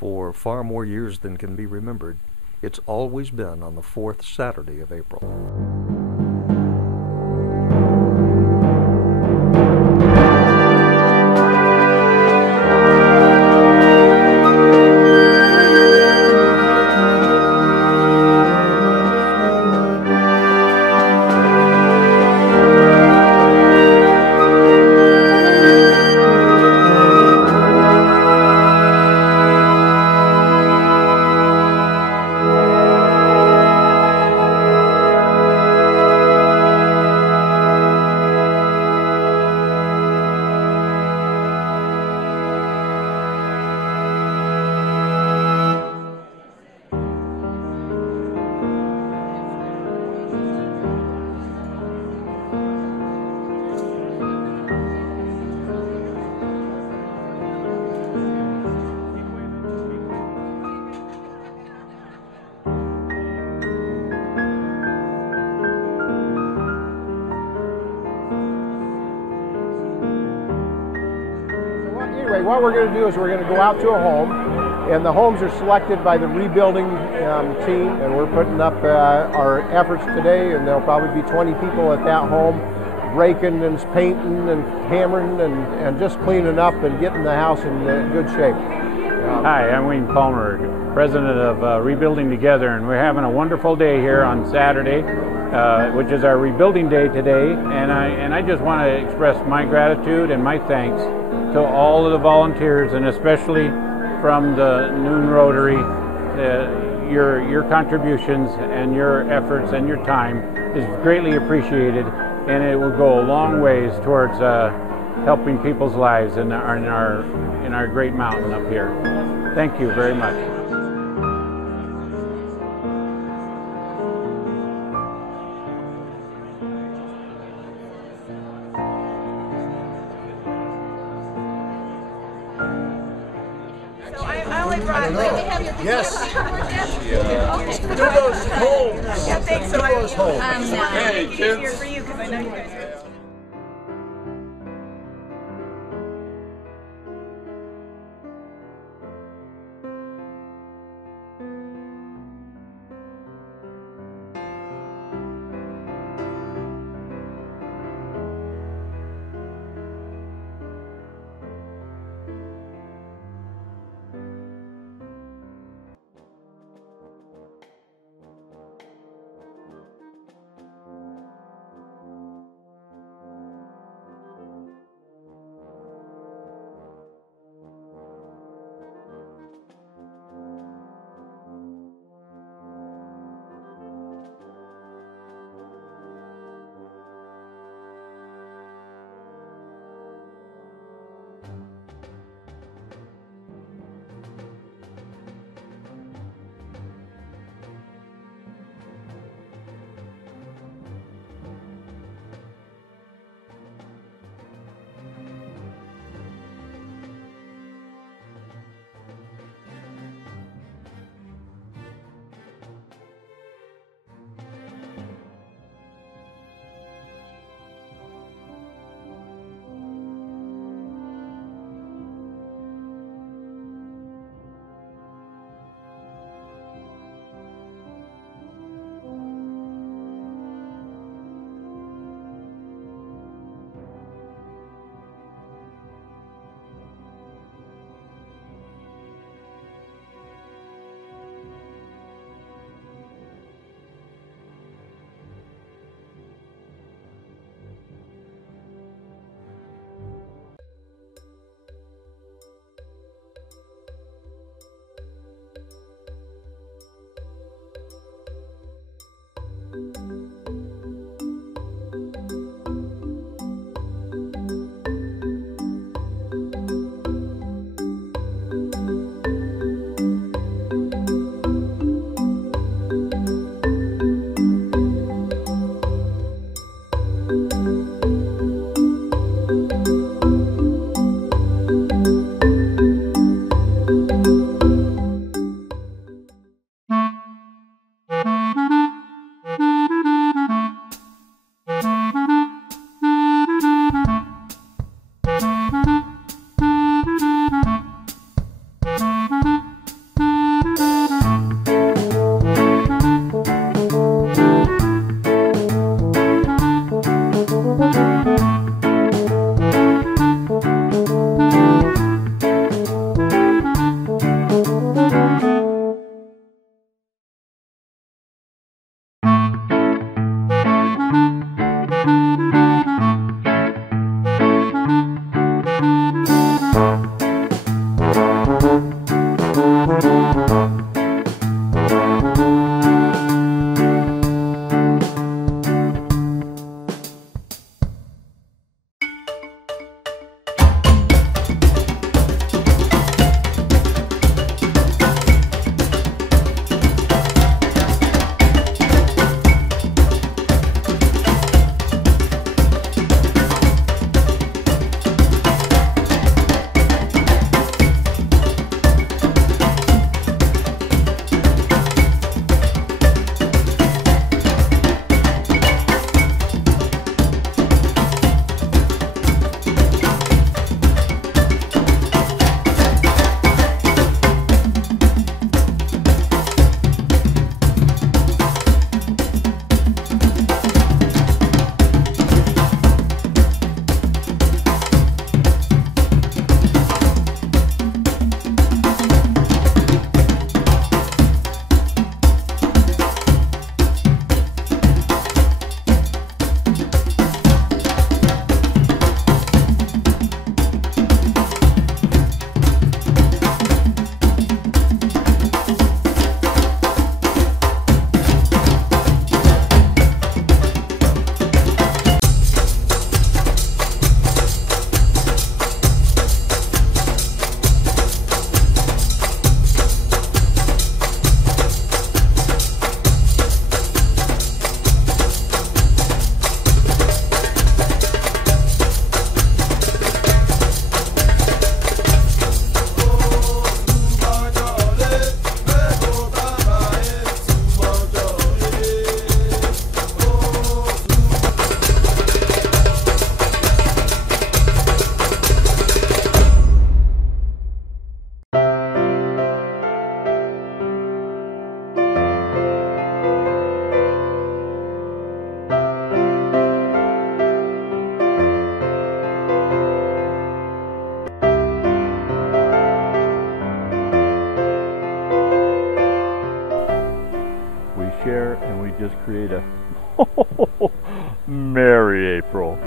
for far more years than can be remembered. It's always been on the fourth Saturday of April. Anyway, what we're going to do is we're going to go out to a home, and the homes are selected by the rebuilding team, and we're putting up our efforts today, and there'll probably be 20 people at that home raking and painting and hammering and just cleaning up and getting the house in good shape. Hi, I'm Wayne Palmer, president of Rebuilding Together, and we're having a wonderful day here on Saturday, which is our Rebuilding Day today, and I just want to express my gratitude and my thanks to all of the volunteers, and especially from the Noon Rotary. Your contributions and your efforts and your time is greatly appreciated, and it will go a long ways towards helping people's lives in our great mountain up here. Thank you very much. I only brought, let me have your picture. Yes. Do those homes. Yeah, thanks. So Do those homes. I'll Hey, make it easier kids. for you because I know you guys are. just create a Merry April.